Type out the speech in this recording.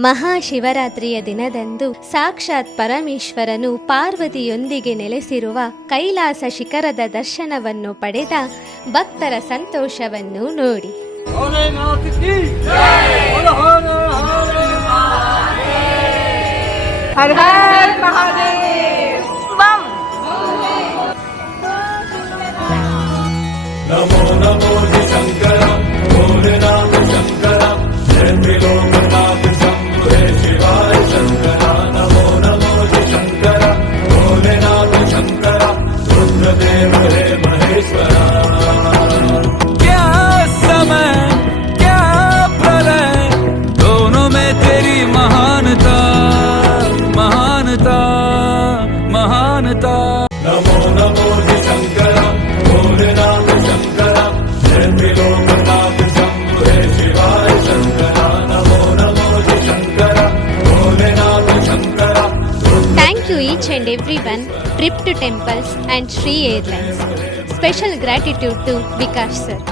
ಮಹಾಶಿವರಾತ್ರಿಯ ದಿನದಂದು ಸಾಕ್ಷಾತ್ ಪರಮೇಶ್ವರನು ಪಾರ್ವತಿಯೊಂದಿಗೆ ನೆಲೆಸಿರುವ ಕೈಲಾಸ ಶಿಖರದ ದರ್ಶನವನ್ನು ಪಡೆದ ಭಕ್ತರ ಸಂತೋಷವನ್ನು ನೋಡಿ. ನಮೋ ನಮೋ ఘనత నమో నమో శంకర భోజనాథ శంకర లోకనాథ శంభురే శివాయ శంకర. నమో నమో Shankara భోజనాథ Shankara. Thank you each and every one trip to temples and Shri airlines special gratitude to Vikash sir